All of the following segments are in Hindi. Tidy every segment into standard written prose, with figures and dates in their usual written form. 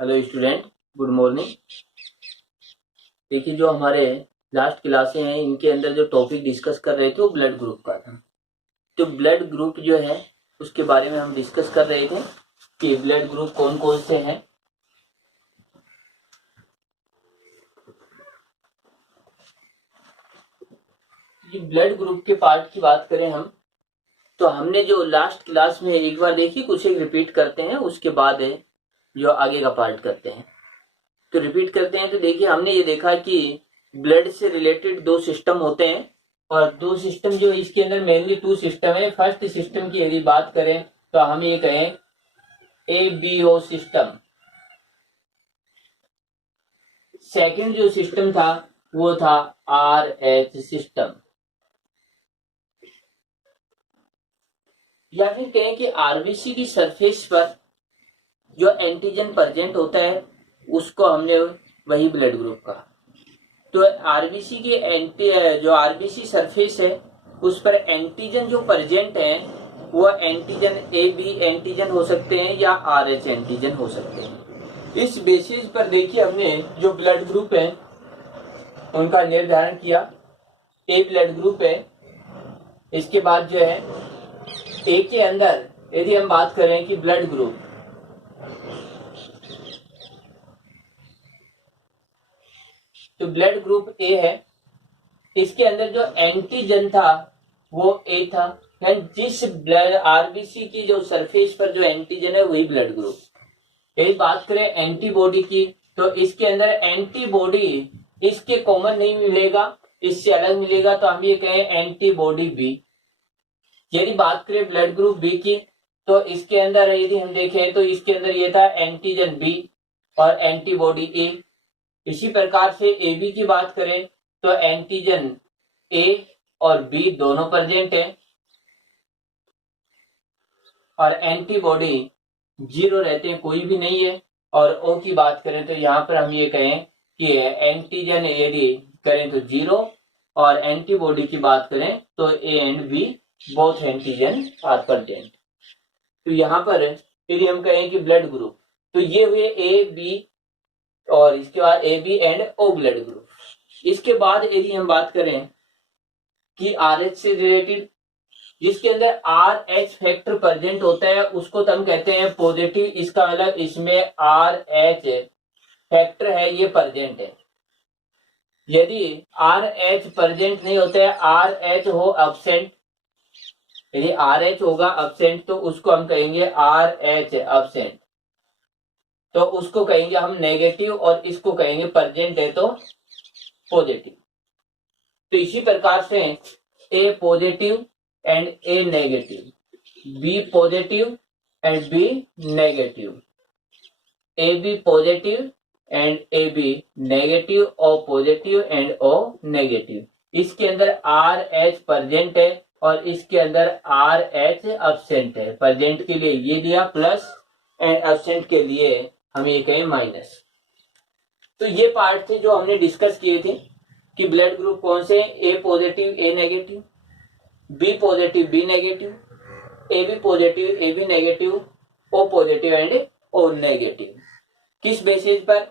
Hello student, good morning. देखिए, जो हमारे लास्ट क्लासें हैं इनके अंदर जो टॉपिक डिस्कस कर रहे थे वो ब्लड ग्रुप का था। तो ब्लड ग्रुप जो है उसके बारे में हम डिस्कस कर रहे थे कि ब्लड ग्रुप कौन कौन से हैं। ये ब्लड ग्रुप के पार्ट की बात करें हम, तो हमने जो लास्ट क्लास में एक बार देखी, कुछ एक रिपीट करते हैं, उसके बाद जो आगे का पार्ट करते हैं। तो रिपीट करते हैं। तो देखिए, हमने ये देखा कि ब्लड से रिलेटेड दो सिस्टम होते हैं, और दो सिस्टम जो इसके अंदर मेनली टू सिस्टम है। फर्स्ट सिस्टम की यदि बात करें तो हम ये कहें ABO सिस्टम। सेकंड जो सिस्टम था वो था RH सिस्टम, या फिर कहें कि आरबीसी की सरफेस पर जो एंटीजन प्रेजेंट होता है उसको हमने वही ब्लड ग्रुप कहा। तो आरबीसी की जो आरबीसी सरफेस है उस पर एंटीजन जो प्रेजेंट है वो एंटीजन AB एंटीजन हो सकते हैं या RH एंटीजन हो सकते हैं। इस बेसिस पर देखिए हमने जो ब्लड ग्रुप है उनका निर्धारण किया। A ब्लड ग्रुप है। इसके बाद जो है A के अंदर यदि हम बात करें कि ब्लड ग्रुप, तो ब्लड ग्रुप A है। इसके अंदर जो एंटीजन था वो A था, यानी जिस ब्लड आरबीसी की जो सरफेस पर जो एंटीजन है वही ब्लड ग्रुप। यदि बात करें एंटीबॉडी की, तो इसके अंदर एंटीबॉडी इसके कॉमन नहीं मिलेगा, इससे अलग मिलेगा, तो हम ये कहें एंटीबॉडी बी। यदि बात करें ब्लड ग्रुप बी की, तो इसके अंदर यदि हम देखें तो इसके अंदर ये था एंटीजन बी और एंटीबॉडी ए। इसी प्रकार से AB की बात करें तो एंटीजन A और B दोनों प्रेजेंट है, और एंटीबॉडी 0 रहते हैं, कोई भी नहीं है। और O की बात करें तो यहाँ पर हम ये कहें कि एंटीजन यदि करें तो 0, और एंटीबॉडी की बात करें तो A and B both antigen are present. तो यहाँ पर यदि हम कहें कि ब्लड ग्रुप, तो ये हुए AB और इसके बाद AB and O blood group. इसके बाद यदि हम बात करें कि RH से रिलेटेड, जिसके अंदर RH फैक्टर प्रेजेंट होता है उसको तो हम कहते हैं पॉजिटिव। इसका मतलब इसमें RH फैक्टर है ये प्रेजेंट है। यदि RH प्रेजेंट नहीं होता है, RH हो एब्सेंट, यदि RH होगा एब्सेंट तो उसको हम कहेंगे RH एब्सेंट, तो उसको कहेंगे हम नेगेटिव, और इसको कहेंगे प्रेजेंट है तो पॉजिटिव। तो इसी प्रकार से A positive and A negative, B positive and B negative, AB positive and AB negative, O positive and O negative. इसके अंदर RH प्रेजेंट है और इसके अंदर RH एब्सेंट है। प्रेजेंट के लिए ये दिया प्लस, एंड एब्सेंट के लिए हम ये कहें माइनस। तो ये पार्ट थे जो हमने डिस्कस किए थे कि ब्लड ग्रुप कौन से, A positive A negative, B positive B negative, AB positive AB negative, O positive and O negative. किस बेसिस पर?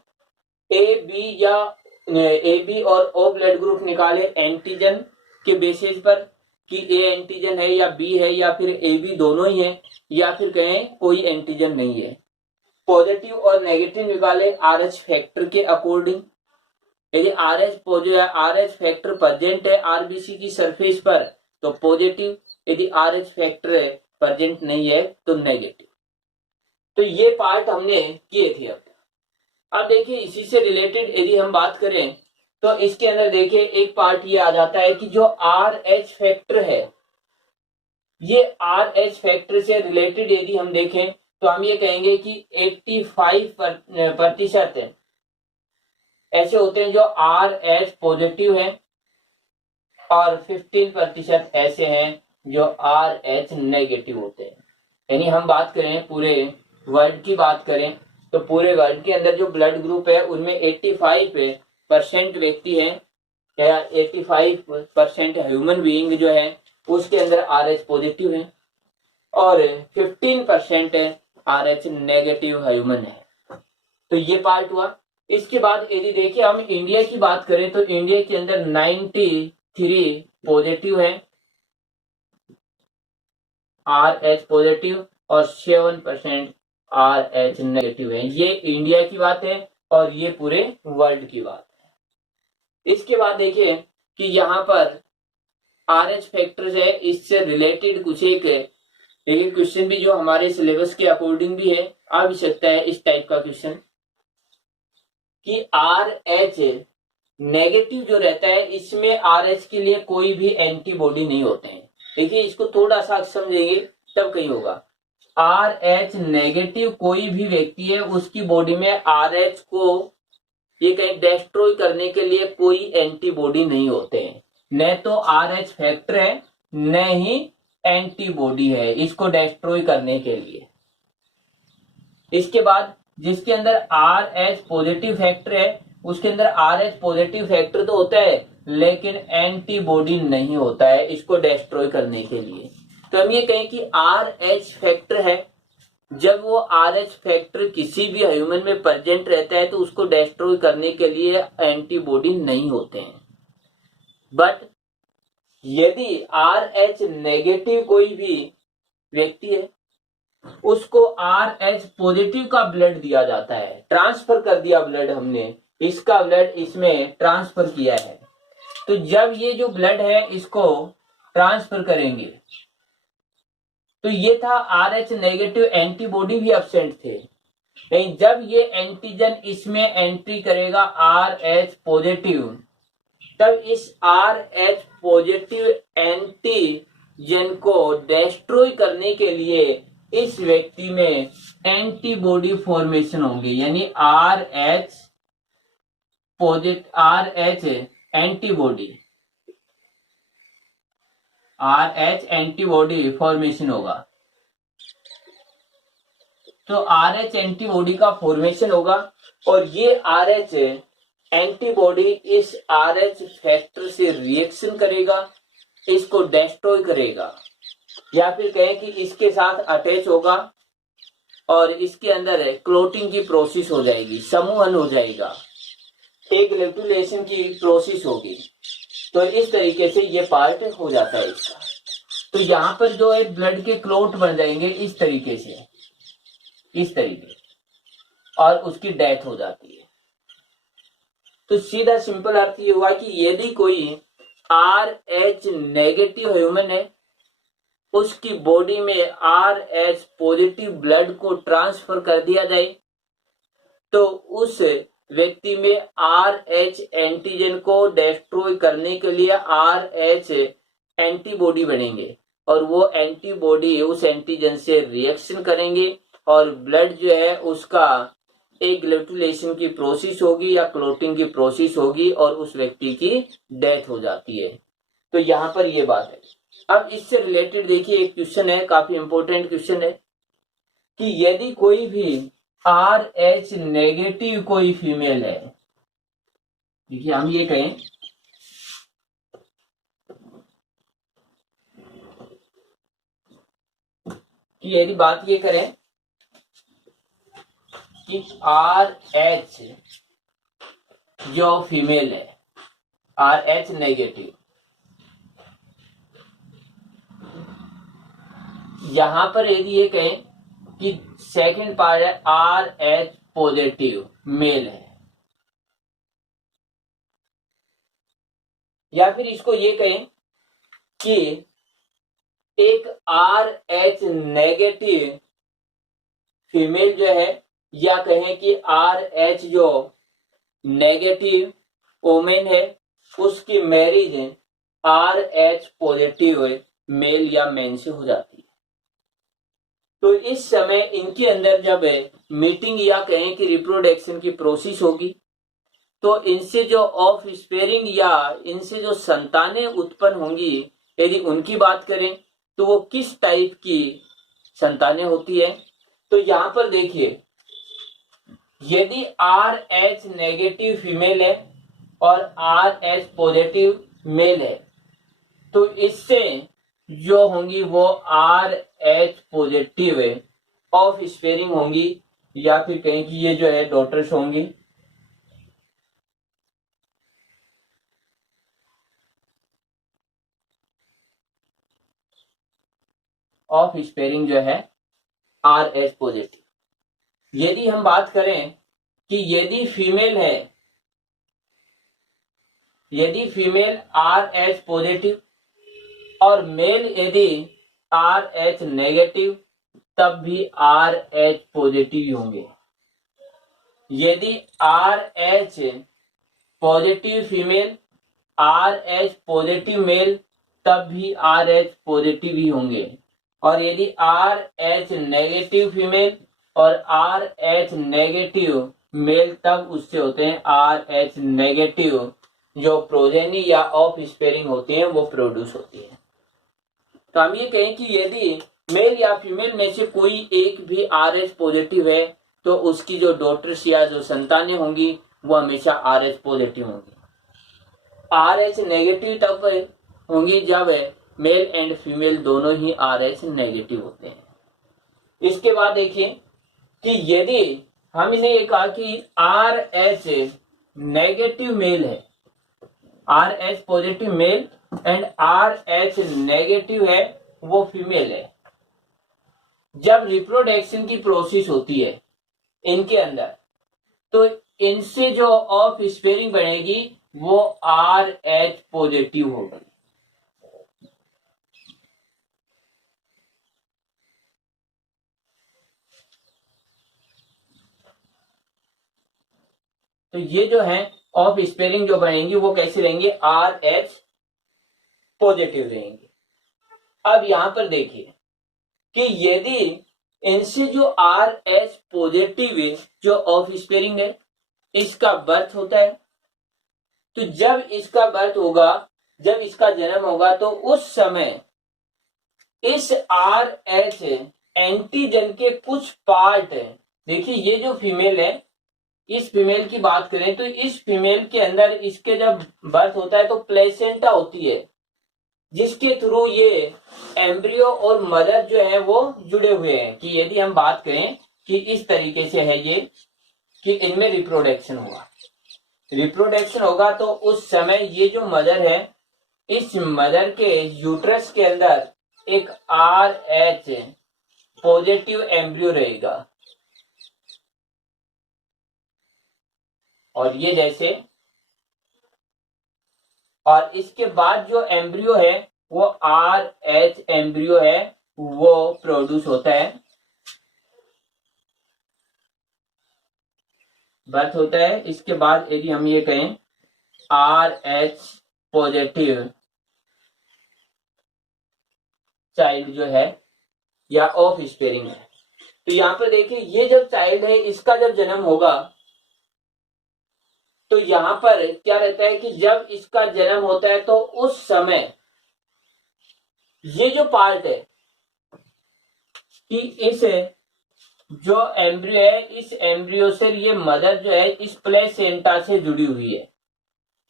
AB या AB और O ब्लड ग्रुप निकाले एंटीजन के बेसिस पर कि A एंटीजन है या B है या फिर AB दोनों ही है, या फिर कहें कोई एंटीजन नहीं है। पॉजिटिव और नेगेटिव निकाले RH फैक्टर के अकॉर्डिंग। यदि RH फैक्टर प्रेजेंट है आरबीसी की सरफेस पर तो पॉजिटिव, यदि RH फैक्टर प्रेजेंट नहीं है तो नेगेटिव। तो ये पार्ट हमने किए थे। अब देखिए, इसी से रिलेटेड यदि हम बात करें तो इसके अंदर देखिए एक पार्ट ये आ जाता है कि जो RH फैक्टर है, ये RH फैक्टर से रिलेटेड यदि हम देखें तो हम ये कहेंगे कि 85% ऐसे होते हैं जो RH पॉजिटिव है, और 15% ऐसे हैं जो RH नेगेटिव होते हैं। यानी हम बात करें पूरे वर्ल्ड की बात करें तो पूरे वर्ल्ड के अंदर जो ब्लड ग्रुप है उनमें 85% व्यक्ति हैं, या 85% ह्यूमन बीइंग जो है उसके अंदर RH पॉजिटिव है, और 15% RH नेगेटिव ह्यूमन है। तो ये पार्ट हुआ। इसके बाद यदि देखिए हम इंडिया की बात करें तो इंडिया के अंदर 93 पॉजिटिव है RH पॉजिटिव और 7% RH नेगेटिव है। ये इंडिया की बात है और ये पूरे वर्ल्ड की बात है। इसके बाद देखिए कि यहाँ पर RH फैक्टर्स है, इससे रिलेटेड कुछ एक क्वेश्चन भी जो हमारे सिलेबस के अकॉर्डिंग भी है, आ भी सकता है इस टाइप का क्वेश्चन कि RH नेगेटिव जो रहता है इसमें RH के लिए कोई भी एंटीबॉडी नहीं होते हैं। देखिए इसको थोड़ा सा समझेंगे तब कहीं होगा। RH नेगेटिव कोई भी व्यक्ति है उसकी बॉडी में RH को ये कहीं डिस्ट्रॉय करने के लिए कोई एंटीबॉडी नहीं होते हैं, न तो RH फैक्टर है न ही एंटीबॉडी है इसको डिस्ट्रॉय करने के लिए। इसके बाद जिसके अंदर RH पॉजिटिव फैक्टर है उसके अंदर RH पॉजिटिव फैक्टर तो होता है लेकिन एंटीबॉडी नहीं होता है इसको डिस्ट्रॉय करने के लिए। तो हम ये कहें कि RH फैक्टर है, जब वो RH फैक्टर किसी भी ह्यूमन में प्रेजेंट रहता है तो उसको डिस्ट्रॉय करने के लिए एंटीबॉडी नहीं होते हैं। बट यदि RH नेगेटिव कोई भी व्यक्ति है उसको RH पॉजिटिव का ब्लड दिया जाता है, ट्रांसफर कर दिया ब्लड, हमने इसका ब्लड इसमें ट्रांसफर किया है। तो जब ये जो ब्लड है इसको ट्रांसफर करेंगे तो ये था RH नेगेटिव, एंटीबॉडी भी एब्सेंट थे, लेकिन जब ये एंटीजन इसमें एंट्री करेगा RH पॉजिटिव, तब इस RH पॉजिटिव एंटीजन को डिस्ट्रॉय करने के लिए इस व्यक्ति में एंटीबॉडी फॉर्मेशन होंगे, यानी RH एंटीबॉडी फॉर्मेशन होगा। तो RH एंटीबॉडी का फॉर्मेशन होगा और ये RH एंटीबॉडी इस RH फैक्टर से रिएक्शन करेगा, इसको डिस्ट्रॉय करेगा, या फिर कहें कि इसके साथ अटैच होगा और इसके अंदर क्लोटिंग की प्रोसेस हो जाएगी, समूहन हो जाएगा, एक ग्लूटामेशन की प्रोसेस होगी। तो इस तरीके से ये पार्ट हो जाता है इसका। तो यहाँ पर जो है ब्लड के क्लोट बन जाएंगे इस तरीके से, इस तरीके, और उसकी डेथ हो जाती है। तो सीधा सिंपल अर्थ ये हुआ कि यदि कोई RH नेगेटिव ह्यूमन है उसकी बॉडी में RH पॉजिटिव ब्लड को ट्रांसफर कर दिया जाए तो उस व्यक्ति में RH एंटीजन को डिस्ट्रॉय करने के लिए RH एंटीबॉडी बनेंगे और वो एंटीबॉडी उस एंटीजन से रिएक्शन करेंगे और ब्लड जो है उसका एक ग्लूटामेशन की प्रोसेस होगी या क्लोटिंग की प्रोसेस होगी और उस व्यक्ति की डेथ हो जाती है। तो यहाँ पर ये बात है। अब इससे रिलेटेड देखिए एक क्वेश्चन है, काफी इंपॉर्टेंट क्वेश्चन है कि यदि कोई भी RH नेगेटिव कोई फीमेल है, देखिए हम ये कहें कि यदि बात ये करें कि RH जो फीमेल है RH नेगेटिव, यहां पर यदि ये कहें कि सेकंड पार्ट है RH पॉजिटिव मेल है, या फिर इसको ये कहें कि एक RH नेगेटिव फीमेल जो है, या कहें कि RH जो नेगेटिव वोमेन है उसकी मैरिज RH पॉजिटिव मेल या मेन से हो जाती है। तो इस समय इनके अंदर जब मीटिंग या कहें कि रिप्रोडक्शन की प्रोसेस होगी तो इनसे जो ऑफ स्पेयरिंग या इनसे जो संतानें उत्पन्न होंगी, यदि उनकी बात करें तो वो किस टाइप की संतानें होती है। तो यहां पर देखिए यदि RH नेगेटिव फीमेल है और RH पॉजिटिव मेल है तो इससे जो होंगी वो RH पॉजिटिव ऑफ स्पेयरिंग होंगी, या फिर कहें कि ये जो है डॉटर्स होंगी। ऑफ स्पेयरिंग जो है आर एच पॉजिटिव। यदि हम बात करें कि यदि फीमेल आर एच पॉजिटिव और मेल यदि आर एच नेगेटिव, तब भी आर एच पॉजिटिव ही होंगे। यदि R H positive female, R H positive male, तब भी आर एच पॉजिटिव ही होंगे। और यदि आर एच नेगेटिव फीमेल और आर एच नेगेटिव मेल, तब उससे होते हैं आर एच नेगेटिव जो प्रोजेनी या ऑफ स्पेयरिंग होती है वो प्रोड्यूस होती है। तो हम ये कहें कि यदि मेल या फीमेल में से कोई एक भी आर एच पॉजिटिव है तो उसकी जो डॉटर्स या जो संतानें होंगी वो हमेशा आर एच पॉजिटिव होंगी। आर एच नेगेटिव तब होंगी जब मेल एंड फीमेल दोनों ही आर एच नेगेटिव होते हैं। इसके बाद देखिए कि यदि हमने ये कहा कि आर एच नेगेटिव मेल है, are H positive male and are H negative है वो फीमेल है, जब रिप्रोडक्शन की प्रोसेस होती है इनके अंदर तो इनसे जो ऑफ स्पेयरिंग बनेगी वो आर एच पॉजिटिव होगी। तो ये जो है ऑफ स्पेयरिंग जो बनेंगी वो कैसे रहेंगे, आर एच पॉजिटिव रहेंगे। अब यहां पर देखिए कि यदि इनसे जो आर एच पॉजिटिव जो ऑफ स्पेयरिंग है इसका बर्थ होता है, तो जब इसका बर्थ होगा, जब इसका जन्म होगा तो उस समय इस आर एच एंटीजन के कुछ पार्ट है। देखिए ये जो फीमेल है, इस फीमेल की बात करें तो इस फीमेल के अंदर इसके जब बर्थ होता है तो प्लेसेंटा होती है जिसके थ्रू ये एम्ब्रियो और मदर जो है वो जुड़े हुए हैं। कि यदि हम बात करें कि इस तरीके से है ये कि इनमें रिप्रोडक्शन होगा तो उस समय ये जो मदर है, इस मदर के यूट्रस के अंदर एक आर एच पॉजिटिव एम्ब्रियो रहेगा और ये जैसे, और इसके बाद जो एम्ब्रियो है वो आर एच एम्ब्रियो है वो प्रोड्यूस होता है, बर्थ होता है। इसके बाद यदि हम ये कहें आर एच पॉजिटिव चाइल्ड जो है या ऑफ स्पेयरिंग है, तो यहां पर देखिए ये जब चाइल्ड है इसका जब जन्म होगा तो यहां पर क्या रहता है कि जब इसका जन्म होता है तो उस समय ये जो पार्ट है कि इस जो एम्ब्रियो है, इस एम्ब्रियो से ये मदर जो है इस प्लेसेंटा से जुड़ी हुई है।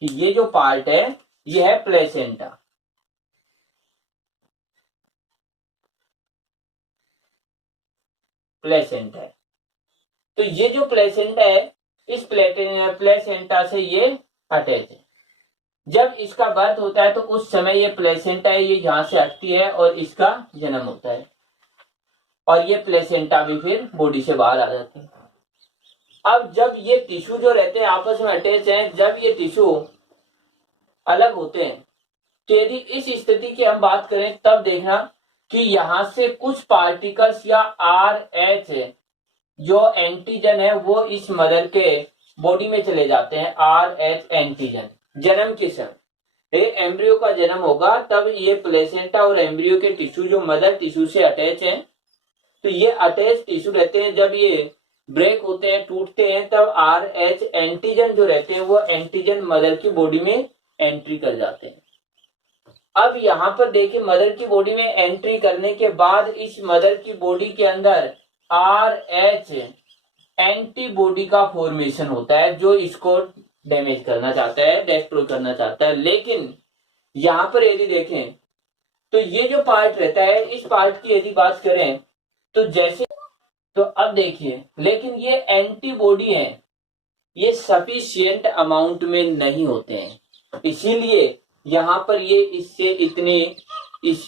कि ये जो पार्ट है ये है प्लेसेंटा। प्लेसेंटा है तो ये जो प्लेसेंटा है इस प्लेसेंटा से ये अटैच है। जब इसका बर्थ होता है तो उस समय ये प्लेसेंटा है ये यहां से हटती है और इसका जन्म होता है और ये प्लेसेंटा भी फिर बॉडी से बाहर आ जाती है। अब जब ये टिश्यू जो रहते हैं आपस में अटैच हैं, जब ये टिश्यू अलग होते हैं तो यदि इस स्थिति की हम बात करें तब देखना कि यहां से कुछ पार्टिकल्स या आर एच जो एंटीजन है वो इस मदर के बॉडी में चले जाते हैं। आर एच एंटीजन जन्म के समय एम्ब्रियो का जन्म होगा तब ये प्लेसेंटा और एम्ब्रियो के टिश्यू जो मदर टिश्यू से अटैच हैं, तो ये अटैच टिश्यू रहते हैं, जब ये ब्रेक होते हैं टूटते हैं तब आर एच एंटीजन जो रहते हैं वो एंटीजन मदर की बॉडी में एंट्री कर जाते हैं। अब यहां पर देखिए मदर की बॉडी में एंट्री करने के बाद इस मदर की बॉडी के अंदर आर एच एंटीबॉडी का फॉर्मेशन होता है जो इसको डैमेज करना चाहता है, डिस्ट्रॉय करना चाहता है। लेकिन यहां पर यदि देखें तो ये जो पार्ट रहता है इस पार्ट की यदि बात करें तो जैसे तो अब देखिए, लेकिन ये एंटीबॉडी है, ये सफिशिएंट अमाउंट में नहीं होते हैं, इसीलिए यहाँ पर ये इससे इतने इस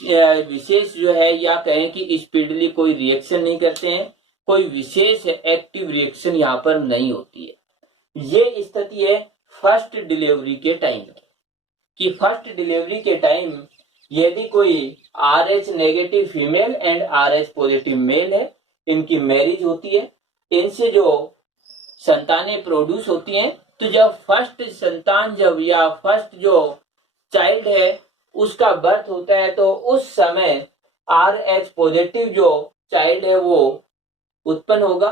विशेष जो है या कहें कि स्पीडली कोई रिएक्शन नहीं करते हैं, कोई विशेष एक्टिव रिएक्शन यहाँ पर नहीं होती है। ये स्थिति है फर्स्ट डिलीवरी के टाइम की। फर्स्ट डिलीवरी के टाइम यदि कोई RH negative female and RH positive male है, इनकी मैरिज होती है, इनसे जो संतानें प्रोड्यूस होती हैं, तो जब फर्स्ट संतान जब या फर्स्ट जो चाइल्ड है उसका बर्थ होता है, तो उस समय RH पॉजिटिव जो चाइल्ड है वो उत्पन्न होगा।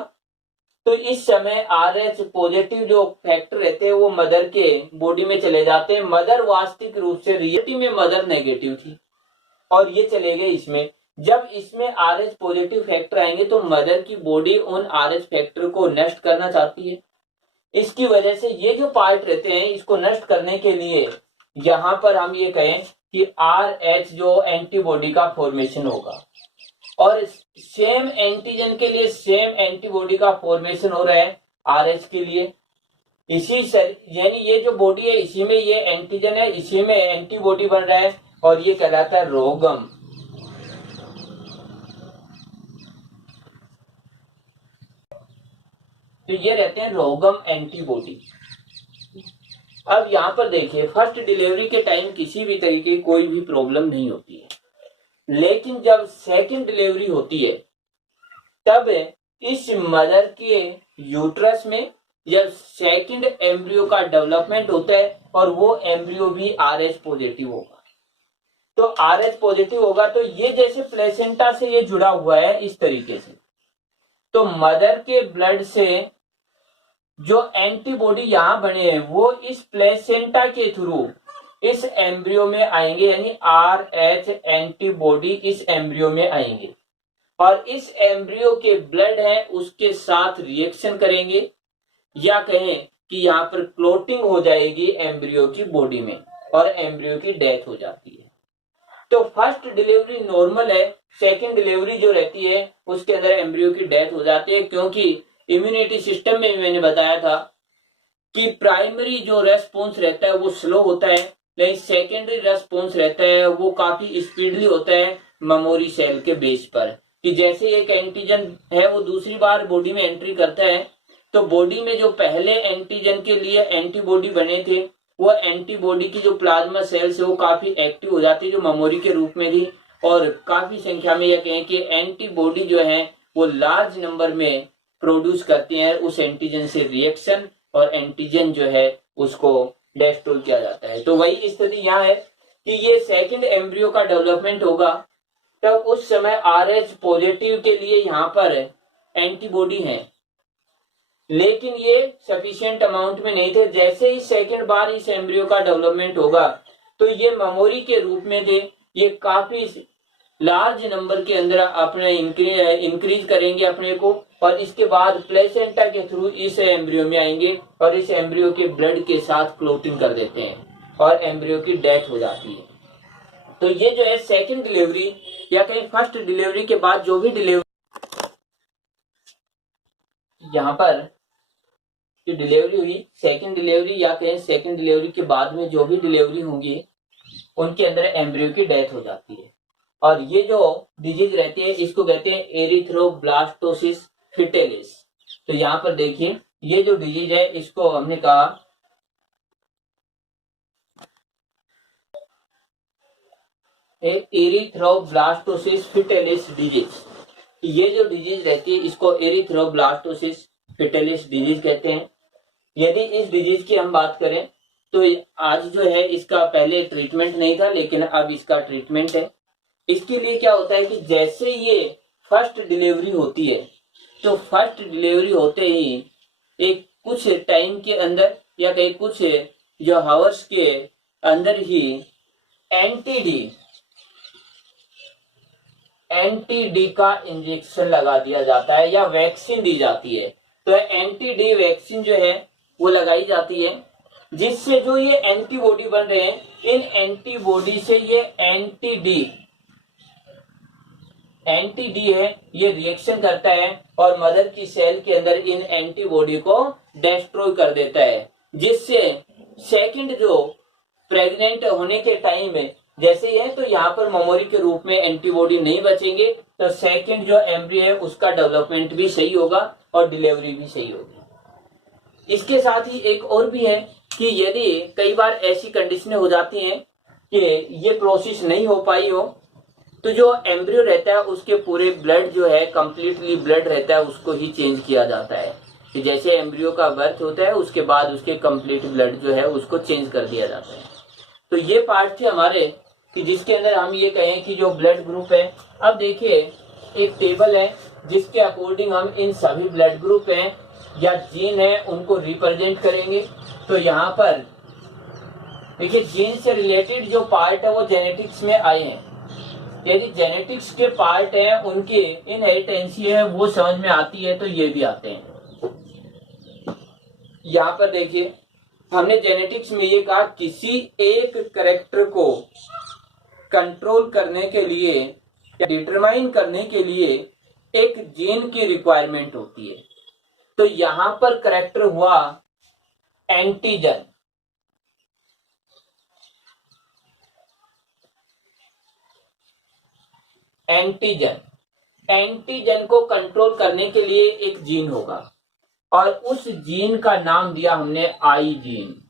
तो इस समय RH पॉजिटिव जो फैक्टर रहते हैं वो मदर के बॉडी में चले जाते हैं। मदर वास्तविक रूप से रियलिटी में मदर नेगेटिव थी और ये चले गए इसमें। जब इसमें RH पॉजिटिव फैक्टर आएंगे तो मदर की बॉडी उन RH फैक्टर को नष्ट करना चाहती है। इसकी वजह से ये जो पार्ट रहते हैं इसको नष्ट करने के लिए यहाँ पर हम ये कहें कि RH जो एंटीबॉडी का फॉर्मेशन होगा, और सेम एंटीजन के लिए सेम एंटीबॉडी का फॉर्मेशन हो रहा है RH के लिए। इसी यानी ये जो बॉडी है इसी में ये एंटीजन है, इसी में एंटीबॉडी बन रहा है और ये कहलाता है रोगम। तो ये रहते हैं रोगम एंटीबॉडी। अब यहाँ पर देखिए, फर्स्ट डिलीवरी के टाइम किसी भी तरीके की कोई भी प्रॉब्लम नहीं होती है, लेकिन जब सेकंड डिलीवरी होती है तब इस मदर के यूट्रस में जब सेकंड एम्ब्रियो का डेवलपमेंट होता है और वो एम्ब्रियो भी RH पॉजिटिव होगा। तो RH पॉजिटिव होगा तो ये जैसे प्लेसेंटा से ये जुड़ा हुआ है इस तरीके से, तो मदर के ब्लड से जो एंटीबॉडी यहां बने हैं वो इस प्लेसेंटा के थ्रू इस एम्ब्रियो में आएंगे, यानी RH एंटीबॉडी इस एम्ब्रियो में आएंगे और इस एम्ब्रियो के ब्लड है उसके साथ रिएक्शन करेंगे, या कहें कि यहाँ पर क्लोटिंग हो जाएगी एम्ब्रियो की बॉडी में और एम्ब्रियो की डेथ हो जाती है। तो फर्स्ट डिलीवरी नॉर्मल है, सेकंड डिलीवरी जो रहती है उसके अंदर एम्ब्रियो की डेथ हो जाती है, क्योंकि इम्यूनिटी सिस्टम में मैंने बताया था कि प्राइमरी जो रेस्पॉन्स रहता है वो स्लो होता है, लेकिन सेकेंडरी रेस्पॉन्स रहता है वो काफी स्पीडली होता है मेमोरी सेल के बेस पर। कि जैसे एक एंटीजन है वो दूसरी बार बॉडी में एंट्री करता है, तो बॉडी में जो पहले एंटीजन के लिए एंटीबॉडी बने थे वो एंटीबॉडी की जो प्लाज्मा सेल्स है वो काफी एक्टिव हो जाती है, जो मेमोरी के रूप में थी, और काफी संख्या में यह कहें कि एंटीबॉडी जो है वो लार्ज नंबर में प्रोड्यूस करती हैं उस एंटीजन से रिएक्शन, और एंटीजन जो है उसको डेस्ट्रॉय किया जाता है। तो वही स्थिति यहाँ है कि ये सेकंड एम्ब्रियो का डेवलपमेंट होगा, तब उस समय RH पॉजिटिव के लिए यहाँ पर एंटीबॉडी है, लेकिन ये सफिशिएंट अमाउंट में नहीं थे। जैसे ही सेकंड बार इस एम्ब्रियो का डेवलपमेंट होगा तो ये मेमोरी के रूप में थे, ये काफी लार्ज नंबर के अंदर अपने इंक्रीज करेंगे अपने को, और इसके बाद प्लेसेंटा के थ्रू इस एम्ब्रियो में आएंगे और इस एम्ब्रियो के ब्लड के साथ क्लोटिंग कर देते हैं और एम्ब्रियो की डेथ हो जाती है। तो ये जो है सेकंड डिलीवरी या कहीं फर्स्ट डिलीवरी के बाद जो भी डिलीवरी यहाँ पर जो डिलीवरी हुई, सेकंड डिलीवरी या कहीं सेकंड डिलीवरी के बाद में जो भी डिलीवरी होंगी उनके अंदर एम्ब्रियो की डेथ हो जाती है। और ये जो डिजीज रहती है इसको कहते हैं एरिथ्रोब्लास्टोसिस फिटेलिस। तो यहाँ पर देखिए, ये जो डिजीज है इसको हमने कहा एरिथ्रोब्लास्टोसिस फिटेलिस डिजीज। ये जो डिजीज रहती है इसको एरिथ्रोब्लास्टोसिस फिटेलिस डिजीज कहते हैं। यदि इस डिजीज की हम बात करें तो आज जो है इसका पहले ट्रीटमेंट नहीं था, लेकिन अब इसका ट्रीटमेंट है। इसके लिए क्या होता है कि जैसे ये फर्स्ट डिलीवरी होती है तो फर्स्ट डिलीवरी होते ही एक कुछ टाइम के अंदर या कहीं कुछ जो हावर्स के अंदर ही एंटी डी का इंजेक्शन लगा दिया जाता है या वैक्सीन दी जाती है। तो एंटी डी वैक्सीन जो है वो लगाई जाती है, जिससे जो ये एंटीबॉडी बन रहे हैं इन एंटीबॉडी से ये एंटी डी है ये रिएक्शन करता है और मदर की सेल के अंदर इन एंटीबॉडी को डिस्ट्रॉय कर देता है, जिससे सेकंड जो प्रेग्नेंट होने के टाइम में जैसे है तो यहाँ पर मेमोरी के रूप में एंटीबॉडी नहीं बचेंगे, तो सेकंड जो एम्ब्रियो है उसका डेवलपमेंट भी सही होगा और डिलीवरी भी सही होगी। इसके साथ ही एक और भी है कि यदि कई बार ऐसी कंडीशनें हो जाती हैं कि ये प्रोसेस नहीं हो पाई हो, तो जो एम्ब्रियो रहता है उसके पूरे ब्लड जो है कंप्लीटली ब्लड रहता है उसको ही चेंज किया जाता है, कि जैसे एम्ब्रियो का बर्थ होता है उसके बाद उसके कंप्लीट ब्लड जो है उसको चेंज कर दिया जाता है। तो ये पार्ट थे हमारे कि जिसके अंदर हम ये कहें कि जो ब्लड ग्रुप है। अब देखिए एक टेबल है जिसके अकॉर्डिंग हम इन सभी ब्लड ग्रुप हैं या जीन है उनको रिप्रेजेंट करेंगे। तो यहाँ पर देखिए जीन से रिलेटेड जो पार्ट है वो जेनेटिक्स में आए हैं, यदि जेनेटिक्स के पार्ट है उनकी इनहेरिटेंसी है वो समझ में आती है तो ये भी आते हैं। यहाँ पर देखिए हमने जेनेटिक्स में ये कहा किसी एक कैरेक्टर को कंट्रोल करने के लिए या डिटरमाइन करने के लिए एक जीन की रिक्वायरमेंट होती है। तो यहां पर कैरेक्टर हुआ एंटीजन। एंटीजन को कंट्रोल करने के लिए एक जीन होगा और उस जीन का नाम दिया हमने आई जीन।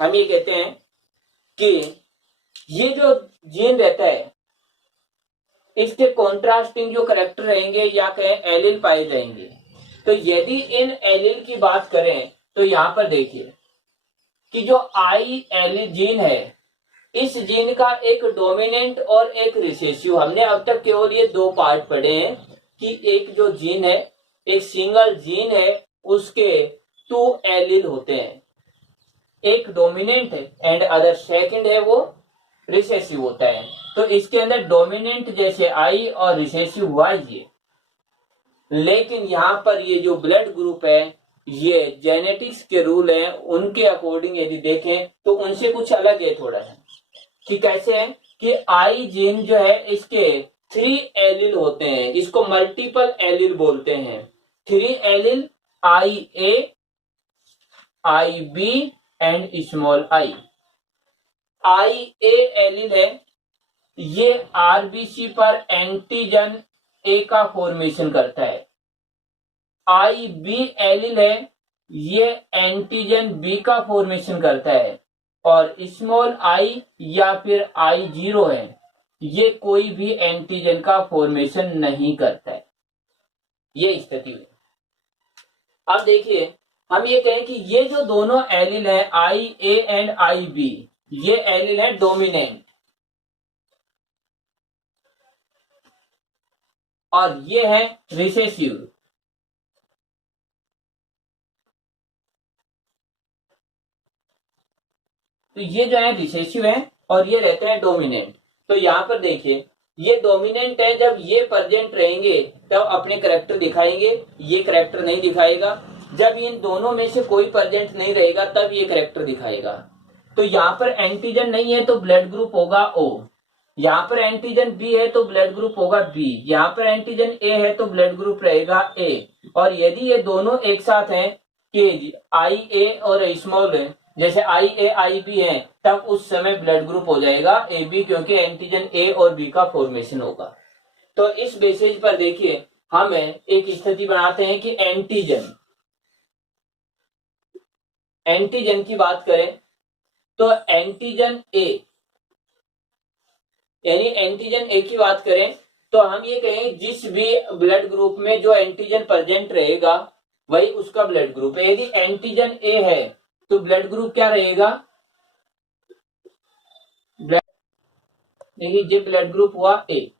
हम ये कहते हैं कि ये जो जीन रहता है इसके कॉन्ट्रास्टिंग जो कैरेक्टर रहेंगे या कहें एलील पाए जाएंगे। तो यदि इन एलील की बात करें तो यहां पर देखिए कि जो आई एलील जीन है इस जीन का एक डोमिनेंट और एक रिसेसिव। हमने अब तक केवल ये दो पार्ट पढ़े हैं कि एक जो जीन है एक सिंगल जीन है उसके 2 एलील होते हैं, एक डोमिनेंट एंड अदर सेकंड है वो रिसेसिव होता है। तो इसके अंदर डोमिनेंट जैसे आई और रिसेसिव वाई ये, लेकिन यहां पर ये जो ब्लड ग्रुप है ये जेनेटिक्स के रूल है उनके अकॉर्डिंग यदि देखें तो उनसे कुछ अलग है थोड़ा सा। कि कैसे है कि आई जीन जो है इसके 3 एलील होते हैं, इसको मल्टीपल एलील बोलते हैं। 3 allele I A, I B and small I. I A allele है ये आरबीसी पर एंटीजन ए का फॉर्मेशन करता है। आई बी एलील है ये एंटीजन बी का फॉर्मेशन करता है और स्मॉल आई या फिर आई जीरो है ये कोई भी एंटीजन का फॉर्मेशन नहीं करता है। ये स्थिति है। अब देखिए हम ये कहें कि ये जो दोनों एलील है आई ए एंड आई बी ये एलील है डोमिनेंट और ये है रिसेसिव। तो ये जो है रिसेसिव है और ये रहते हैं डोमिनेंट। तो यहां पर देखिए ये डोमिनेंट है, जब ये प्रेजेंट रहेंगे तब अपने करैक्टर दिखाएंगे, ये करैक्टर नहीं दिखाएगा। जब इन दोनों में से कोई प्रेजेंट नहीं रहेगा तब ये करैक्टर दिखाएगा। तो यहाँ पर एंटीजन नहीं है तो ब्लड ग्रुप होगा ओ, यहाँ पर एंटीजन बी है तो ब्लड ग्रुप होगा बी, यहाँ पर एंटीजन ए है तो ब्लड ग्रुप रहेगा ए। और यदि ये दोनों एक साथ हैं कि आई ए और स्मॉल जैसे आई ए आई बी है तब उस समय ब्लड ग्रुप हो जाएगा ए बी, क्योंकि एंटीजन ए और बी का फॉर्मेशन होगा। तो इस बेसिस पर देखिए हम एक स्थिति बनाते हैं कि एंटीजन की बात करें तो एंटीजन ए यानी एंटीजन ए की बात करें तो हम ये कहें जिस भी ब्लड ग्रुप में जो एंटीजन प्रेजेंट रहेगा वही उसका ब्लड ग्रुप है। यदि एंटीजन ए है तो ब्लड ग्रुप क्या रहेगा, देखिए ये ब्लड ग्रुप हुआ ए।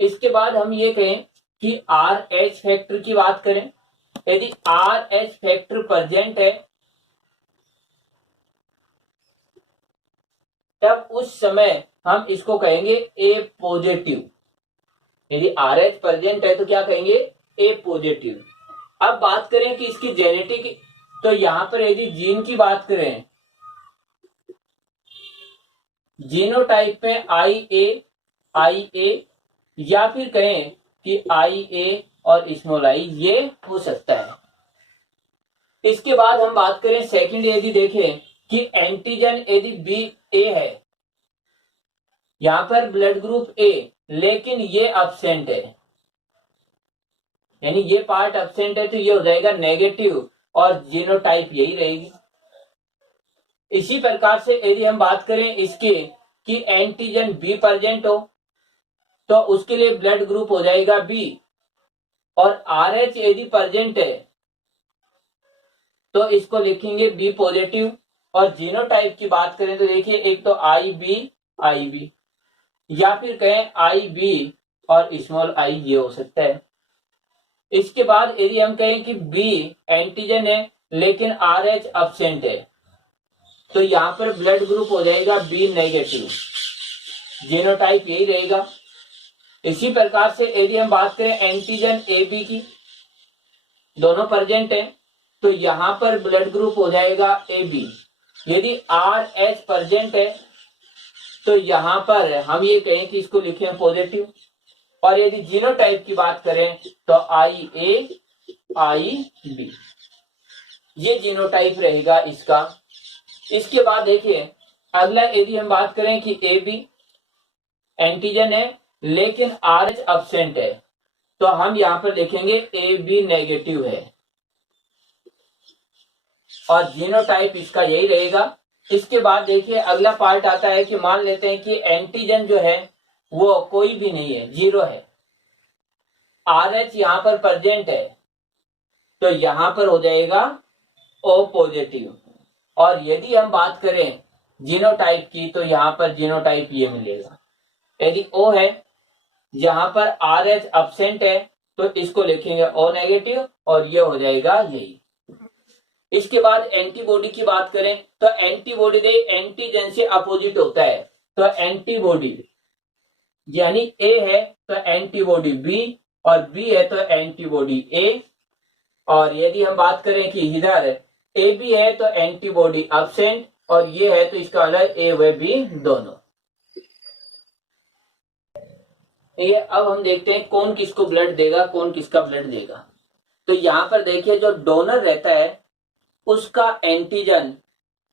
इसके बाद हम ये कहें कि आर एच फैक्टर की बात करें, यदि आर एच फैक्टर प्रेजेंट है तब उस समय हम इसको कहेंगे ए पॉजिटिव। यदि आर एच प्रेजेंट है तो क्या कहेंगे ए पॉजिटिव। अब बात करें कि इसकी जेनेटिक, तो यहां पर यदि जीन की बात करें जीनोटाइप में IA या फिर कहें कि IA और स्मॉल आई ये हो सकता है। इसके बाद हम बात करें सेकंड, यदि देखें कि एंटीजन यदि BA है, यहां पर ब्लड ग्रुप A, लेकिन ये अब्सेंट है, यानी ये पार्ट अब्सेंट है, तो ये हो जाएगा नेगेटिव और जीनोटाइप यही रहेगी। इसी प्रकार से यदि हम बात करें इसके कि एंटीजन B प्रेजेंट हो, तो उसके लिए ब्लड ग्रुप हो जाएगा B, और RH यदि प्रेजेंट है तो इसको लिखेंगे B पॉजिटिव। और जीनोटाइप की बात करें तो देखिए एक तो IB या फिर कहें IB और स्मॉल आई ये हो सकता है। इसके बाद यदि हम कहें कि B एंटीजन है लेकिन RH अब्सेंट है, तो यहां पर ब्लड ग्रुप हो जाएगा B नेगेटिव, जीनोटाइप यही रहेगा। इसी प्रकार से यदि हम बात करें एंटीजन AB की, दोनों प्रेजेंट है, तो यहां पर ब्लड ग्रुप हो जाएगा AB। यदि RH प्रेजेंट है तो यहां पर हम ये कहें कि इसको लिखें पॉजिटिव। और यदि जीनोटाइप की बात करें तो IB, ये जीनोटाइप रहेगा इसका। इसके बाद देखिए अगला, यदि हम बात करें कि AB एंटीजन है लेकिन RH अब्सेंट है, तो हम यहां पर लिखेंगे AB नेगेटिव है, और जीनोटाइप इसका यही रहेगा। इसके बाद देखिए अगला पार्ट आता है कि मान लेते हैं कि एंटीजन जो है वो कोई भी नहीं है, जीरो है, RH यहां पर प्रेजेंट है, तो यहां पर हो जाएगा O पॉजिटिव। और यदि हम बात करें जीनोटाइप की, तो यहां पर जीनोटाइप ये मिलेगा। यदि O है, जहां पर RH अब्सेंट है, तो इसको लिखेंगे O नेगेटिव, और ये हो जाएगा यही। इसके बाद एंटीबॉडी की बात करें तो एंटीबॉडी एंटीजन से अपोजिट होता है, तो एंटीबॉडी यानी A है तो एंटीबॉडी B, और B है तो एंटीबॉडी A। और यदि हम बात करें कि इधर AB है तो एंटीबॉडी अब्सेंट, और ये है तो इसका अलग A व B दोनों। ये अब हम देखते हैं कौन किसको ब्लड देगा, कौन किसका ब्लड देगा। तो यहां पर देखिए जो डोनर रहता है उसका एंटीजन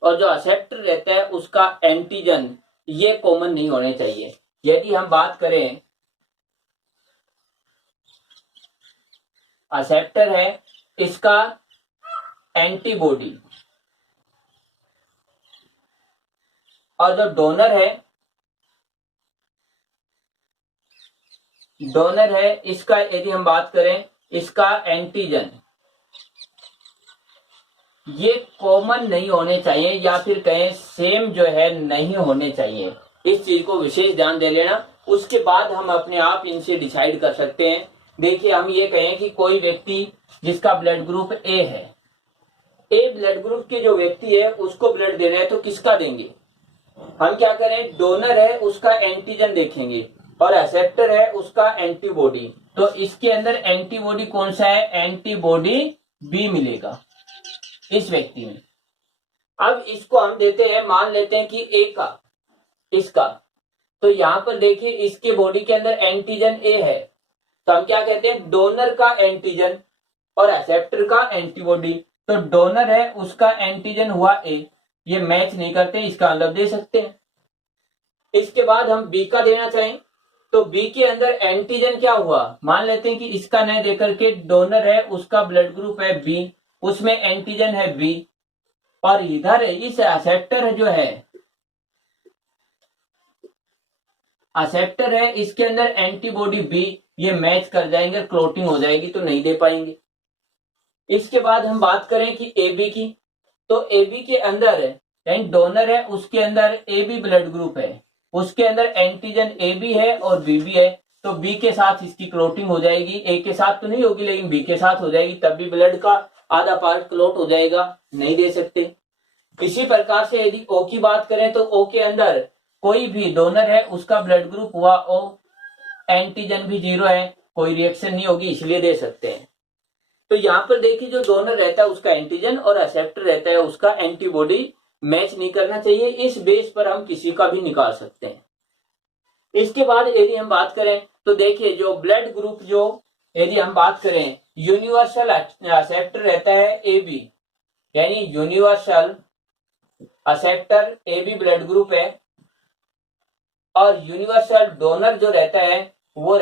और जो एक्सेप्टर रहता है उसका एंटीजन ये कॉमन नहीं होने चाहिए। यदि हम बात करें एक्सेप्टर है, इसका एंटीबॉडी, और जो डोनर है इसका यदि हम बात करें इसका एंटीजन, ये कॉमन नहीं होने चाहिए, या फिर कहें सेम जो है नहीं होने चाहिए। इस चीज को विशेष ध्यान दे लेना। उसके बाद हम अपने आप इनसे डिसाइड कर सकते हैं। देखिए हम ये कहें कि कोई व्यक्ति जिसका ब्लड ग्रुप A है, A ब्लड ग्रुप के जो व्यक्ति है उसको ब्लड देना है, तो किसका देंगे? हम क्या करें, डोनर है उसका एंटीजन देखेंगे, और एक्सेप्टर है उसका एंटीबॉडी। तो इसके अंदर एंटीबॉडी कौन सा है? एंटीबॉडी B मिलेगा इस व्यक्ति में। अब इसको हम देते हैं, मान लेते हैं कि A का, इसका, तो यहां पर देखिए इसके बॉडी के अंदर एंटीजन A है, तो हम क्या कहते हैं, डोनर का एंटीजन और एक्सेप्टर का एंटीबॉडी। तो डोनर है उसका एंटीजन हुआ A, ये मैच नहीं करते, इसका मतलब दे सकते हैं। इसके बाद हम B का देना चाहें तो B के अंदर एंटीजन क्या हुआ, मान लेते हैं कि इसका नहीं देकर के डोनर है उसका ब्लड ग्रुप है B, उसमें एंटीजन है B, और इधर इस एक्सेप्टर जो है, एक्सेप्टर है इसके अंदर एंटीबॉडी B, ये मैच कर जाएंगे, क्लोटिंग हो जाएगी, तो नहीं दे पाएंगे। इसके बाद हम बात करें कि AB की, तो AB के अंदर यानी डोनर है उसके अंदर AB ब्लड ग्रुप है, उसके अंदर एंटीजन AB है और B भी है, तो B के साथ इसकी क्लोटिंग हो जाएगी। A के साथ तो नहीं होगी लेकिन B के साथ हो जाएगी, तब भी ब्लड का आधा पार्ट क्लोट हो जाएगा, नहीं दे सकते। इसी प्रकार से यदि O की बात करें तो O के अंदर कोई भी डोनर है उसका ब्लड ग्रुप हुआ O, एंटीजन भी 0 है, कोई रिएक्शन नहीं होगी, इसलिए दे सकते हैं। तो यहाँ पर देखिए जो डोनर रहता है उसका एंटीजन और एक्सेप्टर रहता है उसका एंटीबॉडी, मैच नहीं करना चाहिए, इस बेस पर हम किसी का भी निकाल सकते हैं। इसके बाद यदि हम बात करें तो देखिए जो ब्लड ग्रुप जो यदि हम बात करें यूनिवर्सल एक्सेप्टर रहता है ए बी, यानी universal acceptor A B blood group है, और यूनिवर्सल डोनर जो रहता है वो